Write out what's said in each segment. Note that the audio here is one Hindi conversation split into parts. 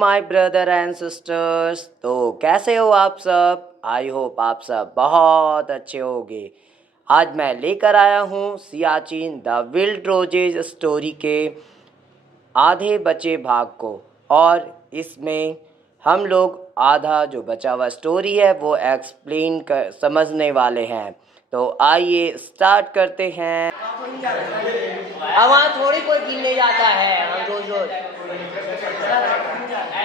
My brother and sisters. तो कैसे हो आप सब? आई होप आप सब बहुत अच्छे होंगे। आज मैं लेकर आया हूँ Siachen the wild roses story के आधे बचे भाग को, और इसमें हम लोग आधा जो बचा हुआ स्टोरी है वो एक्सप्लेन कर समझने वाले हैं। तो आइए स्टार्ट करते हैं। अब वहाँ थोड़ी कोई गिनने जाता है, हम रोज रोज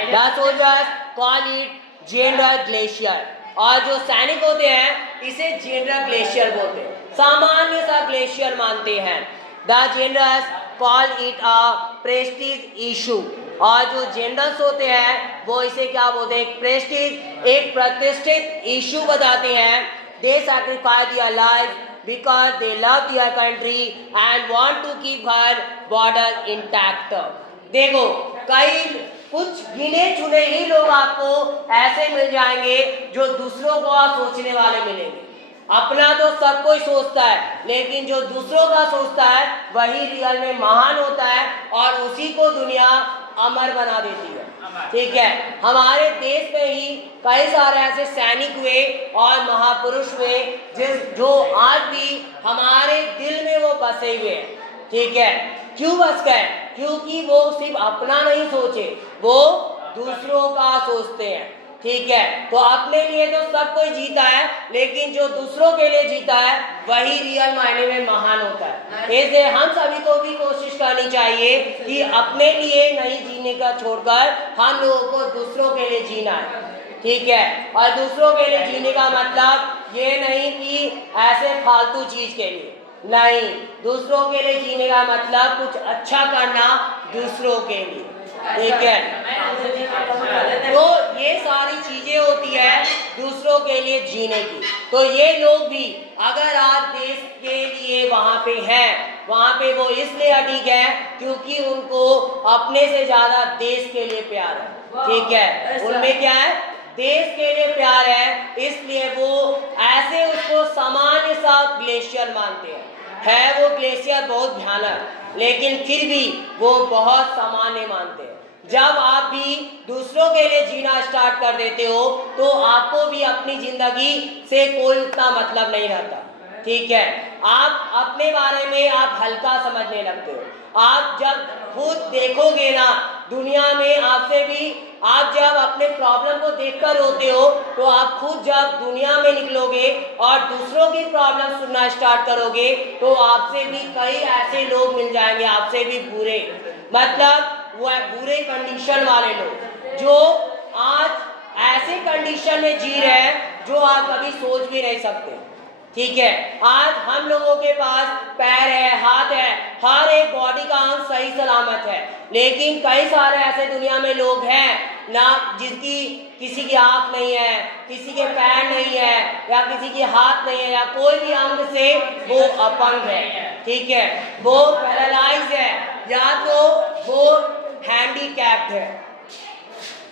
The soldiers call it general glacier, और जो सैनिक होते हैं इसे जनरल ग्लेशियर बोलते हैं, सामान्य सा ग्लेशियर मानते हैं। The generals call it a Prestige issue, और जो जनरल्स होते हैं वो इसे क्या बोलते हैं? प्रेस्टीज, एक प्रतिष्ठित इशू बताते हैं। They sacrifice their life because they love their country and want to keep her border intact। देखो, कई कुछ गिने चुने ही लोग आपको ऐसे मिल जाएंगे जो दूसरों को सोचने वाले मिलेंगे। अपना तो सब कोई सोचता है, लेकिन जो दूसरों का सोचता है वही रियल में महान होता है, और उसी को दुनिया अमर बना देती है। ठीक है, हमारे देश में ही कई सारे ऐसे सैनिक हुए और महापुरुष हुए जो आज भी हमारे दिल में वो बसे हुए हैं। ठीक है, क्यों बस गए? क्योंकि वो सिर्फ अपना नहीं सोचे, वो दूसरों का सोचते हैं। ठीक है, तो अपने लिए तो सब कोई जीता है, लेकिन जो दूसरों के लिए जीता है वही रियल मायने में महान होता है। इसलिए हम सभी को भी कोशिश करनी चाहिए कि अपने लिए नहीं जीने का छोड़कर हम लोगों को दूसरों के लिए जीना है। ठीक है, और दूसरों के लिए जीने का मतलब ये नहीं कि ऐसे फालतू चीज के लिए नहीं, दूसरों के लिए जीने का मतलब कुछ अच्छा करना दूसरों के लिए। ठीक है, तो ये सारी चीजें होती है दूसरों के लिए जीने की। तो ये लोग भी अगर आज देश के लिए वहाँ पे है, वहाँ पे वो इसलिए अडिग है क्योंकि उनको अपने से ज्यादा देश के लिए प्यार है। ठीक है, उनमें क्या है? देश के लिए प्यार है, इसलिए वो ऐसे उसको सामान्य सा ग्लेशियर मानते हैं। है वो ग्लेशियर बहुत भयानक, लेकिन फिर भी वो बहुत सामान्य मानते हैं। जब आप भी दूसरों के लिए जीना स्टार्ट कर देते हो तो आपको भी अपनी जिंदगी से कोई उतना मतलब नहीं रहता। ठीक है, आप अपने बारे में आप हल्का समझने लगते हो। आप जब खुद देखोगे ना दुनिया में, आपसे भी आप जब अपने प्रॉब्लम को देखकर रोते हो, तो आप खुद जब दुनिया में निकलोगे और दूसरों की प्रॉब्लम सुनना स्टार्ट करोगे तो आपसे भी कई ऐसे लोग मिल जाएंगे, आपसे भी बुरे, मतलब वो है बुरे कंडीशन वाले लोग जो आज ऐसे कंडीशन में जी रहे हैं जो आप कभी सोच भी नहीं सकते। ठीक है, आज हम लोगों के पास पैर है, हाथ है, हर एक बॉडी का अंग सही सलामत है, लेकिन कई सारे ऐसे दुनिया में लोग हैं ना जिसकी किसी की आंख नहीं है, किसी के पैर नहीं है, या किसी की हाथ नहीं है, या कोई भी अंग से वो अपंग है। ठीक है, वो पैरालाइज है, या तो वो हैंडीकैप्ड है।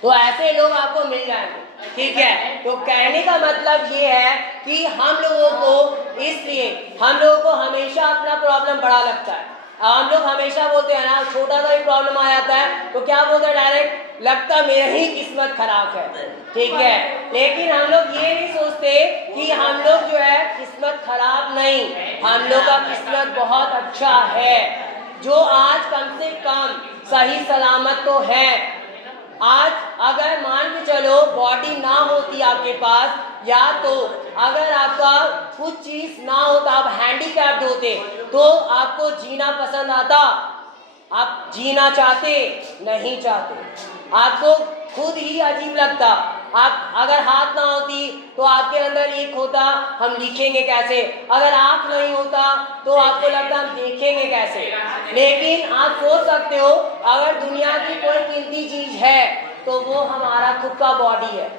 तो ऐसे लोग आपको मिल जाएंगे। ठीक है, तो कहने का मतलब ये है कि हम लोगों को, इसलिए हम लोगों को हमेशा अपना प्रॉब्लम बड़ा लगता है। हम लोग हमेशा बोलते हैं ना, छोटा सा भी प्रॉब्लम आ जाता है तो क्या बोलते हैं? डायरेक्ट लगता मेरा ही किस्मत खराब है। ठीक है, लेकिन हम लोग ये नहीं सोचते कि हम लोग जो है किस्मत खराब नहीं, हम लोग का किस्मत बहुत अच्छा है, जो आज कम से कम सही सलामत तो है। आज अगर मान के चलो बॉडी ना होती आपके पास, या तो अगर आपका कुछ चीज ना होता, आप हैंडीकैप्ड होते, तो आपको जीना पसंद आता? आप जीना चाहते? नहीं चाहते। आपको खुद ही अजीब लगता। आप अगर हाथ ना होती तो आपके अंदर एक होता, हम लिखेंगे कैसे? अगर आँख नहीं होता तो आपको लगता हम देखेंगे कैसे? लेकिन आप सोच सकते हो अगर दुनिया की कोई कीमती चीज है तो वो हमारा खुद का बॉडी है।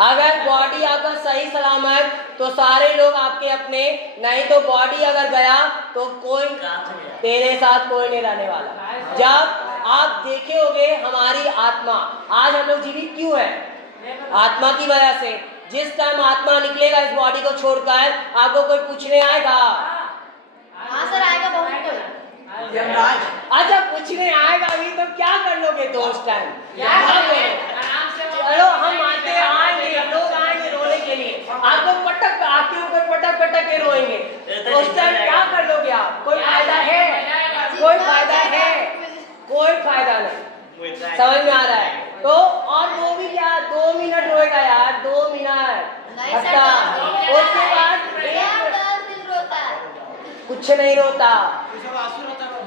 अगर बॉडी आपका सही सलामत तो सारे लोग आपके अपने, नहीं तो बॉडी अगर गया तो कोई तेरे साथ कोई नहीं रहने वाला। जब आप देखे होगे हमारी आत्मा, आज हम लोग जीवित क्यों है? आत्मा की वजह से। जिस टाइम आत्मा निकलेगा इस बॉडी को छोड़कर, आपको कोई पूछने आएगा? हाँ सर, आएगा बहुत कोई। यमराज अच्छा पूछने आएगा भी तो क्या कर लोगे दोस्त टाइम? आराम से चलो हम मानते हैं आएंगे, लोग आएंगे रोने के लिए, आपको पटक आपके ऊपर पटक पटक के रोएंगे, उस टाइम क्या कर लोगे आप? कोई फायदा है? कोई फायदा है? कोई फायदा नहीं। समझ में आ रहा है? तो और वो भी क्या 2 मिनट रोएगा यार, 2 मिनट खत्म। उसके बाद कुछ नहीं रोता,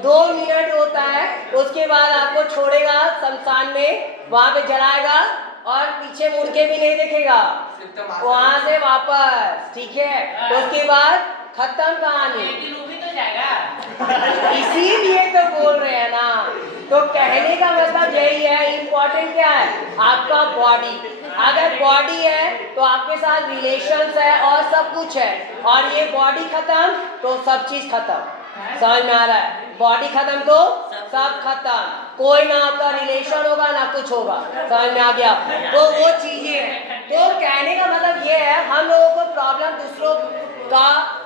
2 मिनट होता है, उसके बाद आपको छोड़ेगा शमशान में, वहां पे जलाएगा और पीछे मुड़ के भी नहीं देखेगा, वहां से वापस, ठीक है? तो उसके बाद खत्म कहानी। तो जाएगा। इसीलिए तो बोल रहे हैं ना, तो कहने का मतलब यही है, इम्पोर्टेंट क्या है? आपका बॉडी। अगर बॉडी है तो आपके साथ रिलेशंस है और सब कुछ है, और ये बॉडी खत्म तो सब चीज खत्म। समझ में आ रहा है? बॉडी खत्म तो सब खत्म, कोई ना आपका रिलेशन होगा ना कुछ होगा। समझ में आ गया? तो वो चीजें हैं। तो कहने का मतलब ये है, हम लोगों को प्रॉब्लम दूसरों का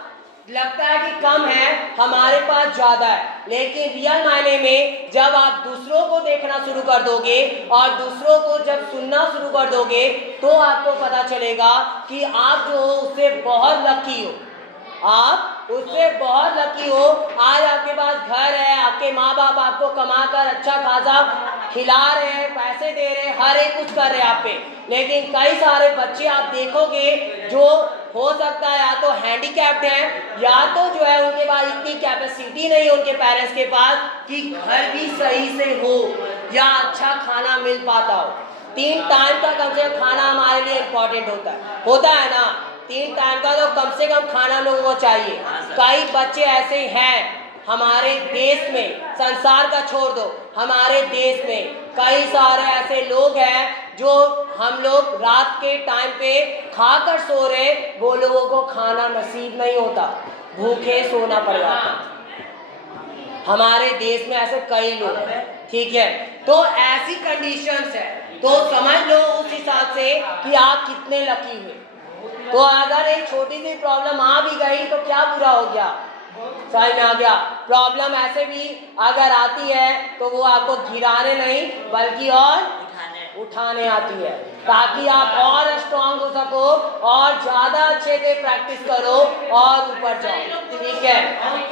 लगता है कि कम है, हमारे पास ज्यादा है, लेकिन रियल मायने में जब आप दूसरों को देखना शुरू कर दोगे और दूसरों को जब सुनना शुरू कर दोगे तो आपको पता चलेगा कि आप जो हो उससे बहुत लकी हो, आप उससे बहुत लकी हो। आज आपके पास घर है, आपके माँ बाप आपको कमाकर अच्छा खासा खिला रहे हैं, पैसे दे रहे हैं, हर एक कुछ कर रहे हैं आप पे, लेकिन कई सारे बच्चे आप देखोगे जो हो सकता है या तो हैंडीकैप्ड हैं, या तो जो है उनके पास इतनी कैपेसिटी नहीं है उनके पेरेंट्स के पास कि घर भी सही से हो या अच्छा खाना मिल पाता हो। 3 टाइम का कम से कम खाना हमारे लिए इम्पोर्टेंट होता है ना? 3 टाइम का तो कम से कम खाना लोगों को चाहिए। कई बच्चे ऐसे हैं हमारे देश में, संसार का छोड़ दो, हमारे देश में कई सारे ऐसे लोग हैं जो हम लोग रात के टाइम पे खाकर सो रहे, वो लोगों को खाना नसीब नहीं होता, भूखे सोना पड़ जाता। हमारे देश में ऐसे कई लोग हैं, ठीक है? तो ऐसी कंडीशंस है, तो समझ लो उस हिसाब से कि आप कितने लकी हुए। तो अगर एक छोटी सी प्रॉब्लम आ भी गई तो क्या बुरा हो गया? समझ में आ गया? प्रॉब्लम ऐसे भी अगर आती है तो वो आपको गिराने नहीं बल्कि और उठाने आती है, ताकि आप और स्ट्रांग हो सको और ज्यादा अच्छे से प्रैक्टिस करो और ऊपर जाओ, ठीक है?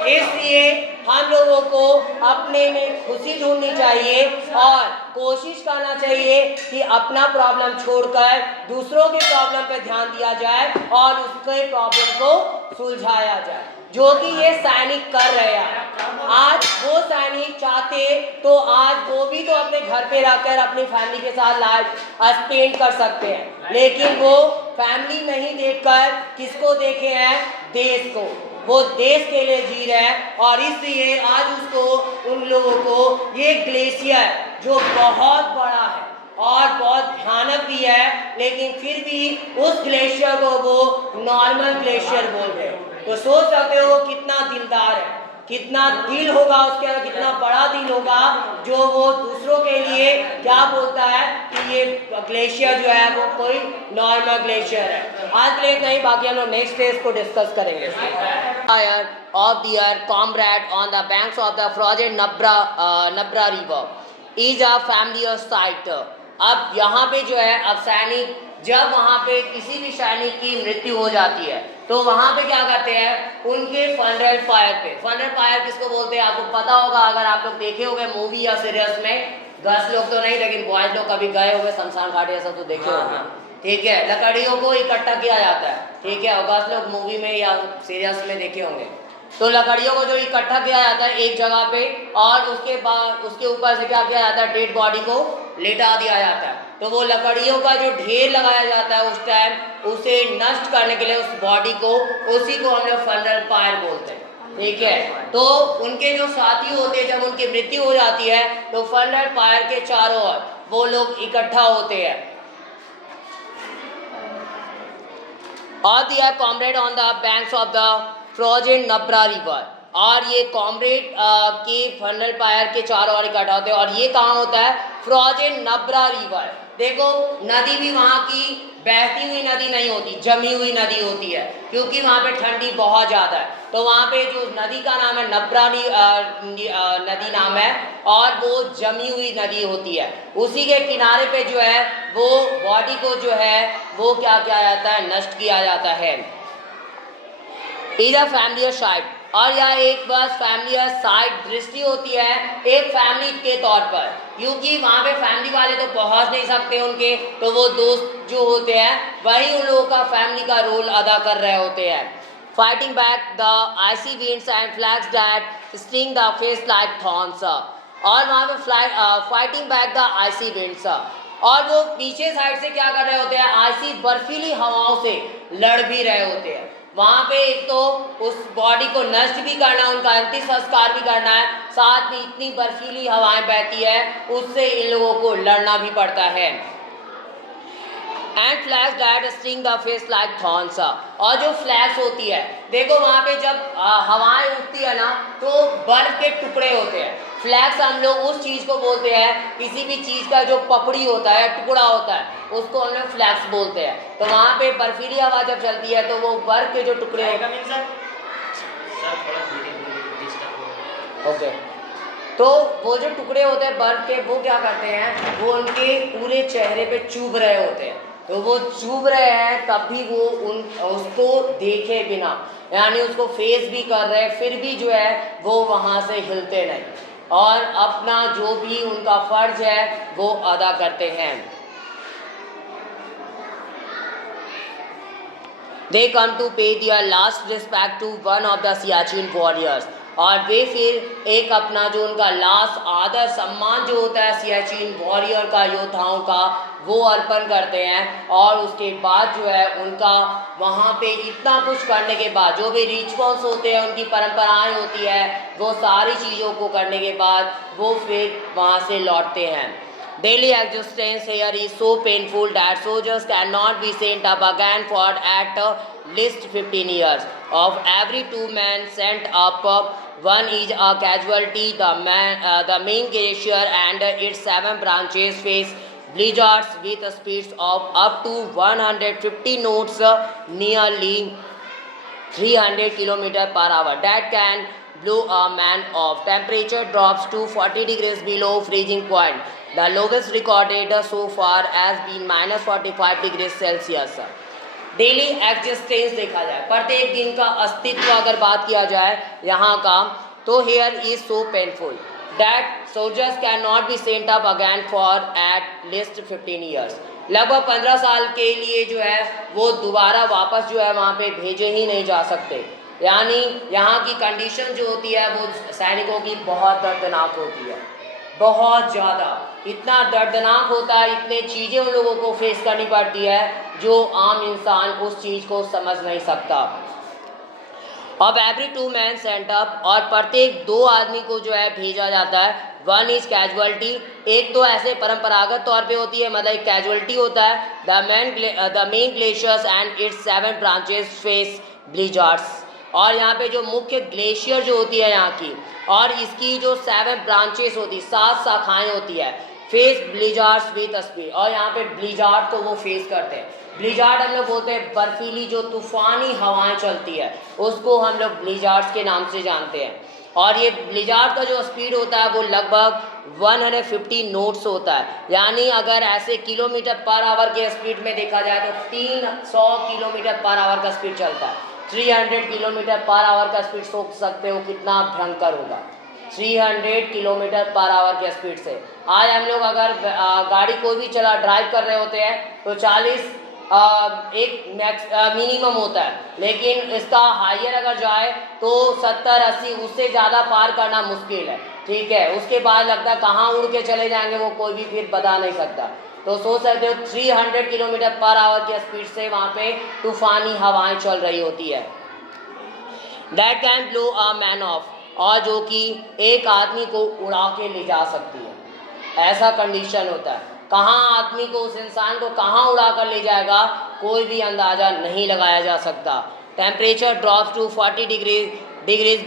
इसलिए हम लोगों को अपने में खुशी ढूंढनी चाहिए और कोशिश करना चाहिए कि अपना प्रॉब्लम छोड़कर दूसरों के प्रॉब्लम पे ध्यान दिया जाए और उसके प्रॉब्लम को सुलझाया जाए, जो कि ये सैनिक कर रहे हैं। आज वो सैनिक चाहते तो आज वो भी तो अपने घर पे रहकर अपनी फैमिली के साथ लाइफ स्पेंड कर सकते हैं, लेकिन वो फैमिली नहीं देखकर किसको देखे हैं? देश को। वो देश के लिए जी रहे हैं और इसलिए आज उसको, उन लोगों को ये ग्लेशियर जो बहुत बड़ा है और बहुत भयानक भी है, लेकिन फिर भी उस ग्लेशियर को वो नॉर्मल ग्लेशियर बोल रहे हैं। तो सोच सकते हो कितना दिलदार है, कितना दिल होगा उसके अंदर, कितना बड़ा दिल होगा जो वो दूसरों के लिए क्या बोलता है कि ये ग्लेशियर जो है वो कोई नॉर्मल ग्लेशियर है। आज के लिए कहीं, बाकी हम लोग नेक्स्ट डे इसको डिस्कस करेंगे। Fire of their comrade on the banks of the frozen Nubra river is a family sight. अब यहाँ पे जो है, अब सैनिक जब वहाँ पे किसी भी सैनिक की मृत्यु हो जाती है तो वहाँ पे क्या करते हैं? उनके फनरल फायर पे, फनरल फायर किसको बोलते हैं आपको पता होगा, अगर आप लोग देखे होंगे मूवी या सीरियल्स में। गर्ल्स लोग तो नहीं, लेकिन बॉयज लोग कभी गए होंगे शमशान घाट या सब तो देखे होंगे, ठीक है? लकड़ियों को इकट्ठा किया जाता है, ठीक है? और गर्ल्स लोग मूवी में या सीरियल्स में देखे होंगे। तो लकड़ियों को जो इकट्ठा किया जाता है एक जगह पे, और उसके बाद उसके ऊपर से क्या किया जाता है? डेड बॉडी को लेटा दिया जाता है। तो वो लकड़ियों का जो ढेर लगाया जाता है उस टाइम, उसे नष्ट करने के लिए उस बॉडी को, उसी को हम लोग फनरल फायर बोलते हैं, ठीक है? तो उनके जो साथी होते हैं, जब उनकी मृत्यु हो जाती है तो फनरल फायर के चारों ओर वो लोग इकट्ठा होते हैं। All they are comrade on the banks of the frozen Nabra river और ये कॉमरेड के फनल पायर के चारों ओर इकट्ठा होते हैं। और ये कहाँ होता है? Frozen Nubra river. देखो नदी भी वहाँ की बहती हुई नदी नहीं होती, जमी हुई नदी होती है, क्योंकि वहाँ पे ठंडी बहुत ज़्यादा है। तो वहाँ पे जो नदी का नाम है नब्रा नदी नाम है, और वो जमी हुई नदी होती है। उसी के किनारे पे जो है वो बॉडी को जो है वो क्या किया जाता है? नष्ट किया जाता है। इज अ फैमिलियर साइट, और यह एक बस फैमिलियर साइट दृष्टि होती है एक फैमिली के तौर पर, क्योंकि वहाँ पे फैमिली वाले तो पहुँच नहीं सकते उनके, तो वो दोस्त जो होते हैं वही उन लोगों का फैमिली का रोल अदा कर रहे होते हैं। Fighting back the icy winds and flags that sting the face like thorns, और वहाँ पे fighting back the icy winds, और वो पीछे साइड से क्या कर रहे होते हैं? आइसी बर्फीली हवाओं से लड़ भी रहे होते हैं। वहाँ पे एक तो उस बॉडी को नष्ट भी करना है, उनका अंतिम संस्कार भी करना है, साथ में इतनी बर्फीली हवाएं बहती है उससे इन लोगों को लड़ना भी पड़ता है। And flags that sting the face like thorns, और जो फ्लैग्स होती है, देखो वहाँ पे जब हवाएं उठती है ना तो बर्फ के टुकड़े होते हैं। फ्लैग्स हम लोग उस चीज़ को बोलते हैं, किसी भी चीज़ का जो पपड़ी होता है, टुकड़ा होता है, उसको हम लोग फ्लैग्स बोलते हैं। तो वहाँ पे बर्फीली हवा जब चलती है तो वो बर्फ के जो टुकड़े ओके, तो वो जो टुकड़े होते हैं बर्फ के, वो क्या करते हैं? वो उनके पूरे चेहरे पे चुभ रहे होते हैं। तो वो चुभ रहे हैं तब भी वो उसको देखे बिना, यानी उसको फेस भी कर रहे हैं, फिर भी जो है वो वहाँ से हिलते नहीं, और अपना जो भी उनका फर्ज है वो अदा करते हैं। They come to pay their last respect to one of the Siachen warriors, और वे फिर एक अपना जो उनका लास्ट आदर सम्मान जो होता है सियाचिन वॉरियर का, योद्धाओं का, वो अर्पण करते हैं। और उसके बाद जो है उनका वहाँ पे इतना कुछ करने के बाद, जो भी रिचुअल्स होते हैं, उनकी परंपराएं होती है, वो सारी चीज़ों को करने के बाद वो फिर वहाँ से लौटते हैं। Daily existence here is so painful that soldiers cannot be sent up again for at least 15 years. Of every 2 men sent up, one is a casualty. The main glacier and its 7 branches face blizzards with speeds of up to 150 knots, nearly 300 km per hour, that can blow a man off. Temperature drops to 40 degrees below freezing point. The lowest recorded so far has been -45 degrees Celsius. Daily existence देखा जाए, प्रत्येक दिन का अस्तित्व अगर बात किया जाए यहाँ का, तो here is so painful that soldiers can not be sent up again for at least 15 years. लगभग 15 साल के लिए जो है वो दोबारा वापस जो है वहाँ पे भेजे ही नहीं जा सकते। यानी यहाँ की कंडीशन जो होती है वो सैनिकों की बहुत दर्दनाक होती है, बहुत ज़्यादा, इतना दर्दनाक होता है, इतने चीज़ें उन लोगों को फेस करनी पड़ती है जो आम इंसान उस चीज़ को समझ नहीं सकता। अब एवरी 2 men सेंट अप, और प्रत्येक 2 आदमी को जो है भेजा जाता है। वन इज कैजुअलिटी, एक तो ऐसे परंपरागत तौर पे होती है, मतलब कैजुअलिटी होता है। The main glaciers and its 7 branches face blizzards, और यहाँ पे जो मुख्य ग्लेशियर जो होती है यहाँ की, और इसकी जो 7 ब्रांचेस होती है, 7 शाखाएं होती है, फेस ब्लिजार्ड्स विथ स्पीड, और यहाँ पे ब्लिजार्ड को वो फेस करते हैं। ब्लिजार्ड हम लोग बोलते हैं बर्फीली जो तूफानी हवाएं चलती है, उसको हम लोग ब्लिजार्ड्स के नाम से जानते हैं। और ये ब्लिजार्ड का जो स्पीड होता है वो लगभग 150 नोट्स होता है, यानी अगर ऐसे किलोमीटर पर आवर के स्पीड में देखा जाए तो 300 किलोमीटर पर आवर का स्पीड चलता है। 300 किलोमीटर पर आवर का स्पीड सोच सकते हो कितना भयंकर होगा, 300 किलोमीटर पर आवर के स्पीड से। आज हम लोग अगर गाड़ी कोई भी ड्राइव कर रहे होते हैं तो 40 एक मिनिमम होता है, लेकिन इसका हायर अगर जाए तो 70-80, उससे ज़्यादा पार करना मुश्किल है। ठीक है, उसके बाद लगता है कहाँ उड़ के चले जाएंगे वो कोई भी फिर बता नहीं सकता। तो सोच सकते हो 300 किलोमीटर पर आवर की स्पीड से वहाँ पे तूफानी हवाएं चल रही होती है। That can blow a man of, और जो कि एक आदमी को उड़ा के ले जा सकती है, ऐसा कंडीशन होता है। कहाँ आदमी को, उस इंसान को कहाँ उड़ा कर ले जाएगा कोई भी अंदाज़ा नहीं लगाया जा सकता। Temperature drops to 40 degree degrees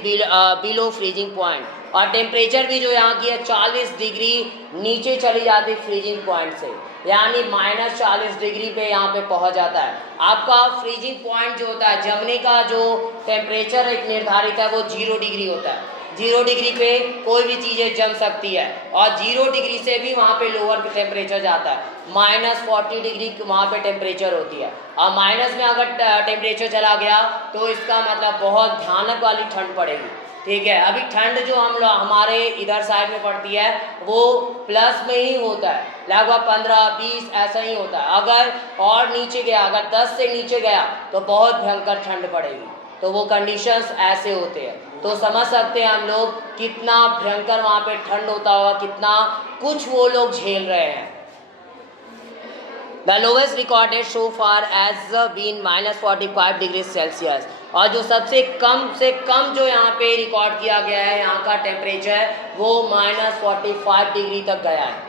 below freezing point, और टेम्परेचर भी जो यहाँ की है 40 डिग्री नीचे चली जाती है फ्रीजिंग पॉइंट से, यानी -40 डिग्री पे यहाँ पे पहुँच जाता है। आपका फ्रीजिंग पॉइंट जो होता है, जमने का जो टेम्परेचर एक निर्धारित है वो 0 डिग्री होता है। 0 डिग्री पे कोई भी चीज़ें जम सकती है, और 0 डिग्री से भी वहाँ पे लोअर टेम्परेचर जाता है, -40 डिग्री वहाँ पे टेम्परेचर होती है। और माइनस में अगर टेम्परेचर चला गया तो इसका मतलब बहुत भयानक वाली ठंड पड़ेगी, ठीक है। अभी ठंड जो हमारे इधर साइड में पड़ती है वो प्लस में ही होता है, लगभग 15-20 ऐसा ही होता है। अगर और नीचे गया, अगर 10 से नीचे गया तो बहुत भयंकर ठंड पड़ेगी। तो वो कंडीशंस ऐसे होते हैं, तो समझ सकते हैं हम लोग कितना भयंकर वहाँ पे ठंड होता होगा, कितना कुछ वो लोग झेल रहे हैं। The lowest recorded so far has been -45 degree Celsius, और जो सबसे कम से कम जो यहाँ पे रिकॉर्ड किया गया है यहाँ का टेम्परेचर वो -45 डिग्री तक गया है।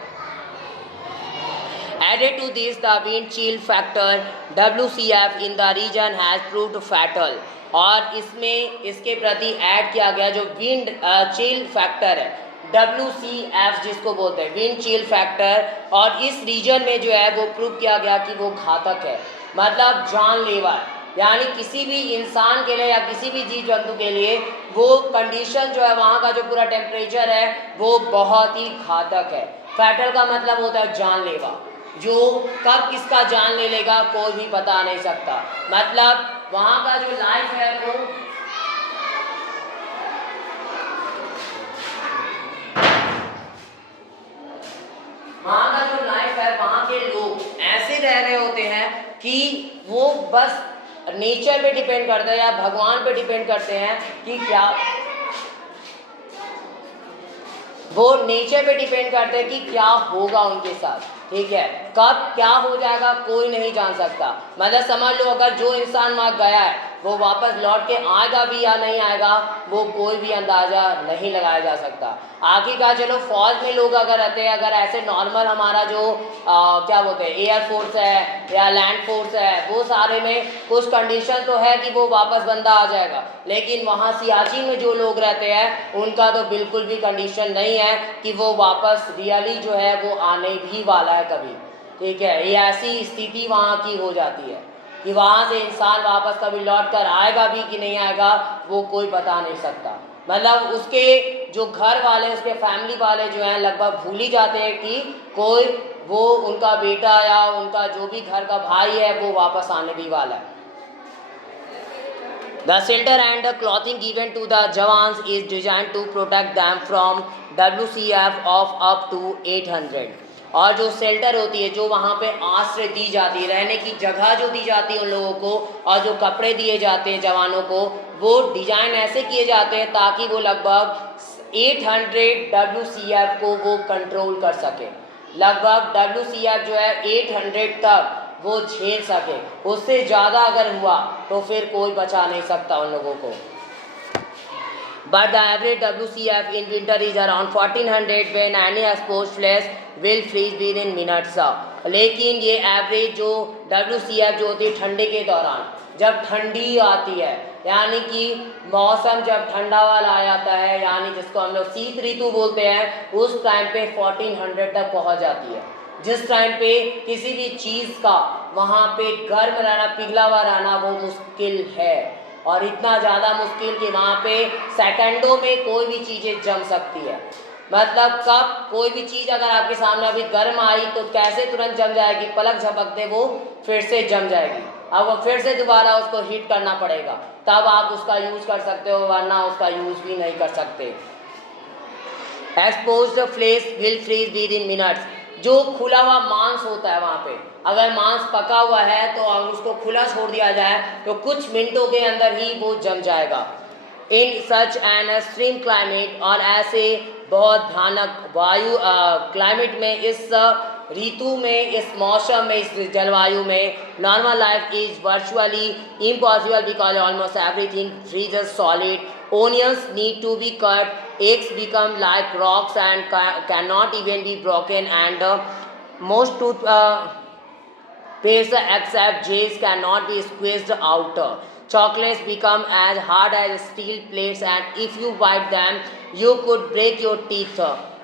Added to this, the wind chill factor WCF in the region has proved fatal, और इसमें इसके प्रति ऐड किया गया जो विंड चिल फैक्टर है WCF जिसको बोलते हैं विंड चिल फैक्टर, और इस रीजन में जो है वो प्रूव किया गया कि वो घातक है, मतलब जानलेवा है, यानी किसी भी इंसान के लिए या किसी भी जीव जंतु के लिए वो कंडीशन जो है वहाँ का जो पूरा टेम्परेचर है वो बहुत ही घातक है। फैटल का मतलब होता है जानलेवा, जो कब किसका जान ले लेगा कोई भी बता नहीं सकता। मतलब वहाँ का जो लाइफ है वो वहाँ का जो लाइफ है, वहाँ के लोग ऐसे रह रहे होते हैं कि वो बस नेचर पे डिपेंड करते हैं या भगवान पे डिपेंड करते हैं कि क्या, वो नेचर पे डिपेंड करते हैं कि क्या होगा उनके साथ, ठीक है। कब क्या हो जाएगा कोई नहीं जान सकता। मतलब समझ लो अगर जो इंसान वहाँ गया है वो वापस लौट के आएगा भी या नहीं आएगा वो कोई भी अंदाज़ा नहीं लगाया जा सकता। आखिरकार चलो फौज में लोग अगर रहते हैं, अगर ऐसे नॉर्मल हमारा जो क्या बोलते हैं एयर फोर्स है या लैंड फोर्स है, वो सारे में कुछ कंडीशन तो है कि वो वापस बंदा आ जाएगा, लेकिन वहाँ सियाचिन में जो लोग रहते हैं उनका तो बिल्कुल भी कंडीशन नहीं है कि वो वापस रियली जो है वो आने भी वाला है कभी, ठीक है। ये ऐसी स्थिति वहाँ की हो जाती है कि वहाँ से इंसान वापस कभी लौट कर आएगा भी कि नहीं आएगा वो कोई बता नहीं सकता। मतलब उसके जो घर वाले, उसके फैमिली वाले जो हैं लगभग भूल ही जाते हैं कि कोई वो उनका बेटा या उनका जो भी घर का भाई है वो वापस आने भी वाला है। The shelter and the clothing given to the Jawans is designed to protect them from WCF of up to 800। और जो शेल्टर होती है, जो वहाँ पे आश्रय दी जाती है, रहने की जगह जो दी जाती है उन लोगों को, और जो कपड़े दिए जाते हैं जवानों को, वो डिज़ाइन ऐसे किए जाते हैं ताकि वो लगभग 800 WCF को वो कंट्रोल कर सके। लगभग WCF जो है 800 तक वो झेल सके, उससे ज़्यादा अगर हुआ तो फिर कोई बचा नहीं सकता उन लोगों को। But the average WCF in winter is around 1400 when any exposed flesh will freeze within minutes। लेकिन ये एवरेज जो WCF जो होती है ठंडे के दौरान, जब ठंडी आती है यानी कि मौसम जब ठंडा वाला आ जाता है, यानी जिसको हम लोग शीत ऋतु बोलते हैं, उस टाइम पे 1400 तक पहुंच जाती है। जिस टाइम पे किसी भी चीज़ का वहाँ पे गर्म रहना, पिघला हुआ रहना वो मुश्किल है, और इतना ज़्यादा मुश्किल कि वहाँ पे सेकंडों में कोई भी चीज़ें जम सकती है। मतलब कब कोई भी चीज़ अगर आपके सामने अभी गर्म आई तो कैसे तुरंत जम जाएगी, पलक झपकते वो फिर से जम जाएगी। अब वो फिर से दोबारा उसको हीट करना पड़ेगा, तब आप उसका यूज़ कर सकते हो, वरना उसका यूज़ भी नहीं कर सकते। Exposed flesh will freeze within minutes. जो खुला हुआ मांस होता है वहाँ पे, अगर मांस पका हुआ है तो उसको खुला छोड़ दिया जाए तो कुछ मिनटों के अंदर ही वो जम जाएगा। इन सच एन एक्सट्रीम क्लाइमेट, और ऐसे बहुत भयानक वायु क्लाइमेट में, इस ऋतु में, इस मौसम में, इस जलवायु में normal life is virtually impossible because almost everything freezes solid. Onions need to be cut, eggs become like rocks and cannot even be broken, and most toothpaste except jays cannot be squeezed out। chocolates become as hard as steel plates and if you bite them you could break your teeth.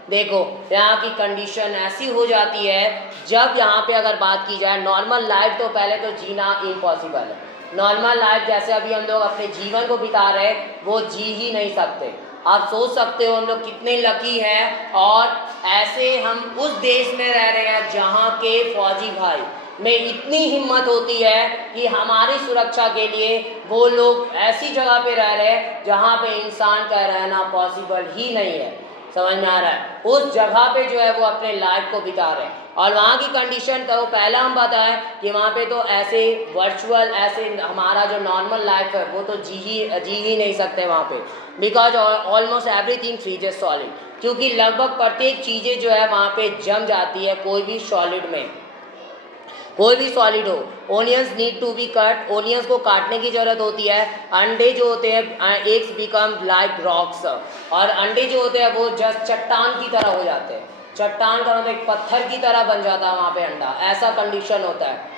देखो यहाँ की कंडीशन ऐसी हो जाती है, जब यहाँ पे अगर बात की जाए नॉर्मल लाइफ, तो पहले तो जीना इम्पॉसिबल है। नॉर्मल लाइफ जैसे अभी हम लोग अपने जीवन को बिता रहे हैं वो जी ही नहीं सकते। आप सोच सकते हो हम लोग कितने लकी हैं, और ऐसे हम उस देश में रह रहे हैं जहाँ के फौजी भाई में इतनी हिम्मत होती है कि हमारी सुरक्षा के लिए वो लोग ऐसी जगह पे रह रहे हैं जहाँ पे इंसान का रहना पॉसिबल ही नहीं है। समझ में आ रहा है? उस जगह पे जो है वो अपने लाइफ को बिता रहे हैं, और वहाँ की कंडीशन तो पहला हम बताएं कि वहाँ पे तो ऐसे वर्चुअल ऐसे हमारा जो नॉर्मल लाइफ है वो तो जी ही नहीं सकते वहाँ पे, because almost everything freezes solid, क्योंकि लगभग प्रत्येक चीज़ें जो है वहाँ पे जम जाती है कोई भी सॉलिड में, कोई भी सॉलिड हो। Onions need to be cut, onions को काटने की ज़रूरत होती है। अंडे जो होते हैं एग्स बिकम लाइक रॉक्स, और अंडे जो होते हैं वो जस्ट चट्टान की तरह हो जाते हैं। चट्टान का मतलब एक पत्थर की तरह बन जाता है वहाँ पे अंडा, ऐसा कंडीशन होता है।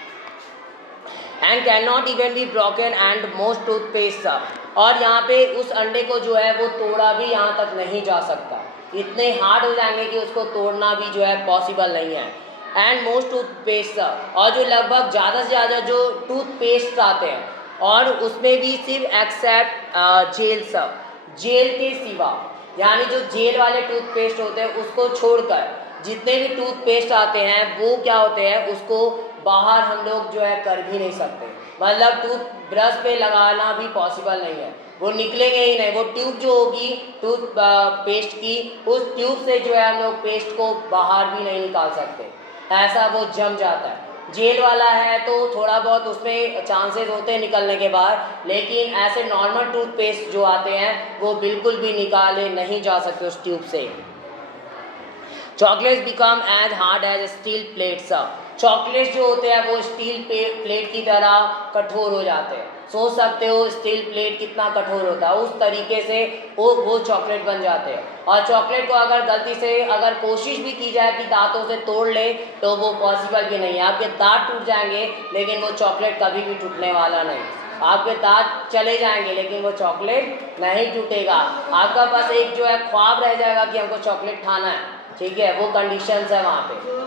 And can not even be broken and most toothpaste, और यहाँ पे उस अंडे को जो है वो तोड़ा भी यहाँ तक नहीं जा सकता, इतने हार्ड हो जाएंगे कि उसको तोड़ना भी जो है पॉसिबल नहीं है। एंड मोस्ट टूथपेस्ट, और जो लगभग ज़्यादा से ज़्यादा जो टूथपेस्ट आते हैं, और उसमें भी सिर्फ एक्सेप्ट जेल्स, जेल के सिवा, यानी जो जेल वाले टूथपेस्ट होते हैं उसको छोड़कर जितने भी टूथपेस्ट आते हैं वो क्या होते हैं, उसको बाहर हम लोग जो है कर भी नहीं सकते, मतलब टूथ ब्रश पे लगाना भी पॉसिबल नहीं है, वो निकलेंगे ही नहीं। वो ट्यूब जो होगी टूथ पेस्ट की, उस ट्यूब से जो है हम लोग पेस्ट को बाहर भी नहीं निकाल सकते, ऐसा वो जम जाता है। जेल वाला है तो थोड़ा बहुत उसमें चांसेस होते हैं निकलने के बाद, लेकिन ऐसे नॉर्मल टूथपेस्ट जो आते हैं वो बिल्कुल भी निकाले नहीं जा सकते उस ट्यूब से। Chocolates become as hard as steel plates, chocolates जो होते हैं वो स्टील प्लेट की तरह कठोर हो जाते हैं। सोच सकते हो स्टील प्लेट कितना कठोर होता है, उस तरीके से वो चॉकलेट बन जाते हैं। और चॉकलेट को अगर गलती से अगर कोशिश भी की जाए कि दांतों से तोड़ ले तो वो पॉसिबल भी नहीं है, आपके दांत टूट जाएंगे लेकिन वो चॉकलेट कभी भी टूटने वाला नहीं। आपके दांत चले जाएंगे लेकिन वो चॉकलेट नहीं टूटेगा। आपका बस एक जो है ख्वाब रह जाएगा कि हमको चॉकलेट खाना है, ठीक है, वो कंडीशंस है वहाँ पे।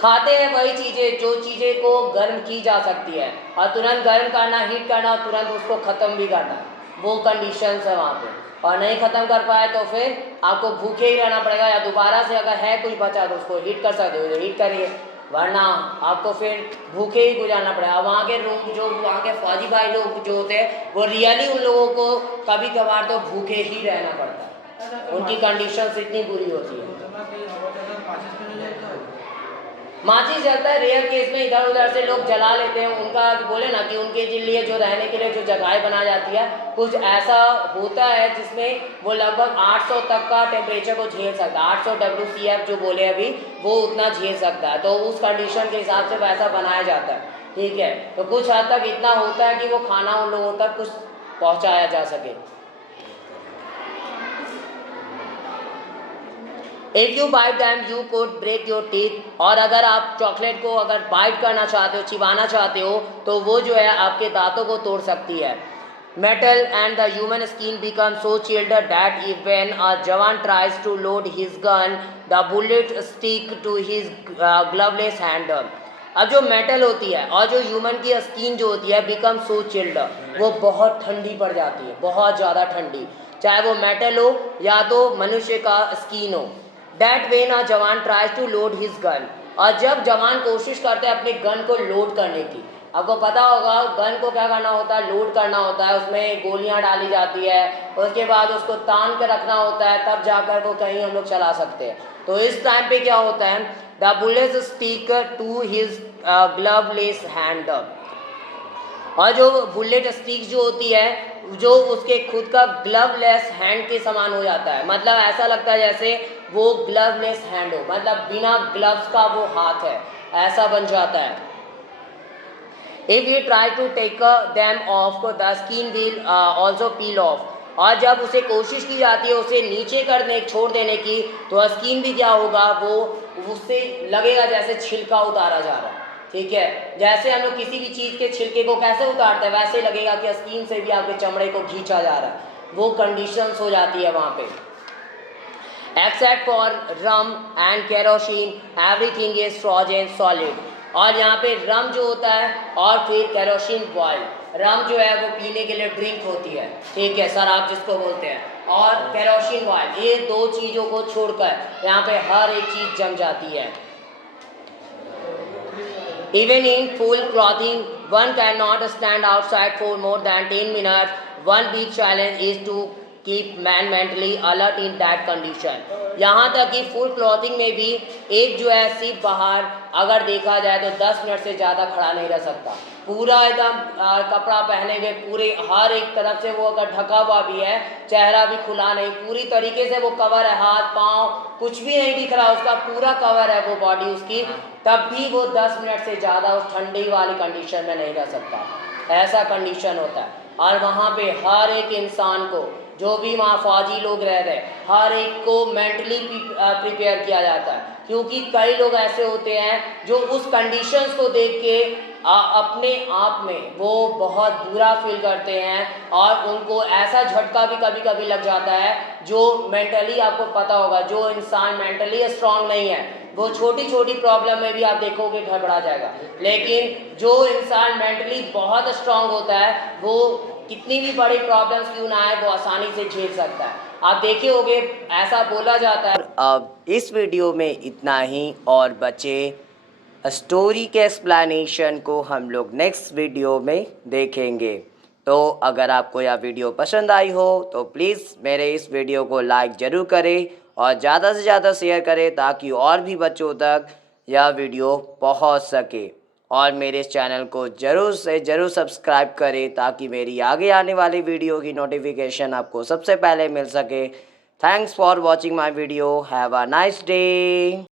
खाते हैं वही चीज़ें जो चीज़ें को गर्म की जा सकती है, और तुरंत गर्म करना, हीट करना, और तुरंत उसको ख़त्म भी करना, वो कंडीशंस है वहाँ पे। और नहीं ख़त्म कर पाए तो फिर आपको भूखे ही रहना पड़ेगा, या दोबारा से अगर है कुछ बचा तो उसको हीट कर सकते हो, हीट करिए, वरना आपको फिर भूखे ही गुजारना पड़ेगा। वहाँ के लोग जो वहाँ के फौजी भाई लोग जो होते हैं वो रियली उन लोगों को कभी कभार तो भूखे ही रहना पड़ता है, उनकी कंडीशंस इतनी बुरी होती है। माचिस जलता है रेयर केस में, इधर उधर से लोग जला लेते हैं, उनका बोले ना कि उनके लिए जो रहने के लिए जो जगह बनाई जाती है कुछ ऐसा होता है जिसमें वो लगभग 800 तक का टेम्परेचर को झेल सकता है। 800 WCF जो बोले अभी वो उतना झेल सकता है, तो उस कंडीशन के हिसाब से वैसा बनाया जाता है, ठीक है। तो कुछ हद तक इतना होता है कि वो खाना उन लोगों तक कुछ पहुँचाया जा सके। If you bite them you could break your teeth, और अगर आप चॉकलेट को अगर बाइट करना चाहते हो, चिबाना चाहते हो, तो वो जो है आपके दांतों को तोड़ सकती है। Metal and the human skin become so chilled that even a जवान tries to load his gun the bullet stick to his gloveless hand. अब जो मेटल होती है और जो ह्यूमन की स्किन जो होती है बिकम सो चिल्ड, वो बहुत ठंडी पड़ जाती है, बहुत ज़्यादा ठंडी, चाहे वो मेटल हो या तो मनुष्य का स्किन हो। दैट वेन अ जवान tries to load his gun, और जब जवान कोशिश करते हैं अपने गन को लोड करने की, आपको पता होगा गन को क्या करना होता है, लोड करना होता है, उसमें गोलियां डाली जाती है, उसके बाद उसको तान कर रखना होता है, तब जाकर वो कहीं हम लोग चला सकते हैं। तो इस टाइम पे क्या होता है, the bullet stick to his gloveless hand, और जो बुलेट स्टिक जो होती है जो उसके खुद का ग्लवलेस हैंड के समान हो जाता है, मतलब ऐसा लगता है जैसे वो ग्लवलेस हैंड हो, मतलब बिना ग्लव्स का वो हाथ है, ऐसा बन जाता है। If you try to take them off the skin will also peel off, और जब उसे कोशिश की जाती है उसे नीचे करने छोड़ देने की, तो स्किन भी क्या होगा, वो उससे लगेगा जैसे छिलका उतारा जा रहा है, ठीक है। जैसे हम लोग किसी भी चीज़ के छिलके को कैसे उतारते हैं, वैसे लगेगा कि स्किन से भी आपके चमड़े को खींचा जा रहा है, वो कंडीशंस हो जाती है वहाँ पे। Except for rum and kerosene everything is frozen solid. और यहाँ पे रम जो होता है और फिर केरोसिन बॉयल, रम जो है वो पीने के लिए ड्रिंक होती है, ठीक है, शराब जिसको बोलते हैं, और केरोसिन ऑयल, ये दो चीज़ों को छोड़कर यहाँ पे हर एक चीज़ जम जाती है। Even in full clothing, one cannot stand outside for more than 10 minutes. One big challenge is to keep man mentally alert in that condition. यहाँ तक कि फुल क्लॉथिंग में भी एक जो है सिर्फ बाहर अगर देखा जाए तो 10 मिनट से ज़्यादा खड़ा नहीं रह सकता। पूरा एकदम कपड़ा पहने हुए पूरे हर एक तरफ से वो अगर ढका हुआ भी है, चेहरा भी खुला नहीं, पूरी तरीके से वो कवर है, हाथ पाँव कुछ भी नहीं दिख रहा, उसका पूरा कवर है वो बॉडी उसकी, तब भी वो 10 मिनट से ज़्यादा उस ठंडी वाली कंडीशन में नहीं रह सकता। ऐसा कंडीशन होता है। और वहाँ पे हर एक इंसान को, जो भी वहाँ फौजी लोग रह रहे, हर एक को मेंटली प्रिपेयर किया जाता है, क्योंकि कई लोग ऐसे होते हैं जो उस कंडीशंस को देख के अपने आप में वो बहुत बुरा फील करते हैं और उनको ऐसा झटका भी कभी कभी लग जाता है जो मेंटली, आपको पता होगा, जो इंसान मेंटली स्ट्रांग नहीं है वो छोटी छोटी प्रॉब्लम में भी आप देखोगे घबरा जाएगा, लेकिन जो इंसान मेंटली बहुत स्ट्रांग होता है वो कितनी भी बड़ी प्रॉब्लम्स क्यों ना आए वो आसानी से झेल सकता है। आप देखे होंगे ऐसा बोला जाता है। अब इस वीडियो में इतना ही, और बचे स्टोरी के एक्सप्लेनेशन को हम लोग नेक्स्ट वीडियो में देखेंगे। तो अगर आपको यह वीडियो पसंद आई हो तो प्लीज़ मेरे इस वीडियो को लाइक ज़रूर करें और ज़्यादा से ज़्यादा शेयर करें ताकि और भी बच्चों तक यह वीडियो पहुंच सके। और मेरे इस चैनल को ज़रूर से ज़रूर सब्सक्राइब करें ताकि मेरी आगे आने वाली वीडियो की नोटिफिकेशन आपको सबसे पहले मिल सके। Thanks for watching my video. Have a nice day.